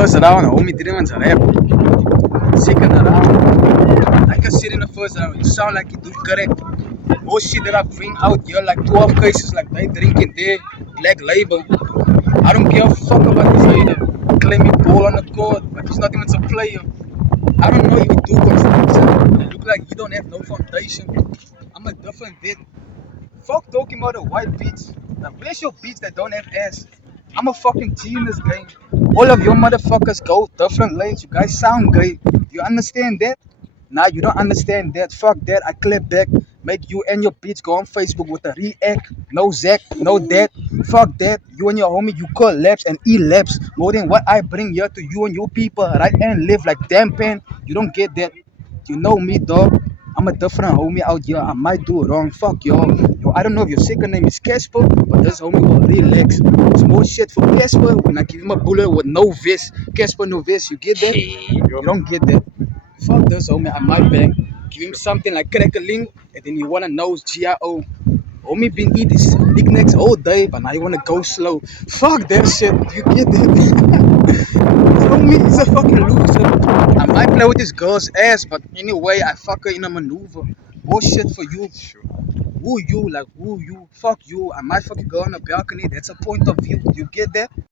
first round, homie didn't want to rap. Second round, like I said in the first round, you sound like you do correct. Most shit that I bring out here, like 12 cases, like they drinking there, black label. I don't give a fuck about this hater. Claiming ball on the court, but he's not even a player. I don't know if you do construction. You look like you don't have no foundation. I'm a different vet. Fuck talking about a white beats. Like, where's your beats that don't have ass? I'm a fucking G in this game. All of your motherfuckers go different lanes. You guys sound great. You understand that? Nah, you don't understand that. Fuck that. I clip back. Make you and your bitch go on Facebook with a react. No Zach, no that. Fuck that. You and your homie, you call laps and eat laps more than what I bring here to you and your people. Right and live like damn pen. You don't get that. You know me, dog. I'm a different homie out here. I might do it wrong. Fuck y'all. Yo, I don't know if your second name is Casper, but this homie will relax. It's more shit for Casper when I give him a bullet with no vest. Casper, no vest. You get that? You don't get that. Fuck this homie. I might bang. Give him something like crackling, and then you wanna know it's GIO. Homie been eating this knickknacks all day, but now you wanna go slow. Fuck that shit. You get that? Homie is a fucking loser. I might play with this girl's ass, but anyway, I fuck her in a maneuver. Bullshit for you. Who you? Like, who you? Fuck you. I might fucking go on the balcony. That's a point of view. You get that?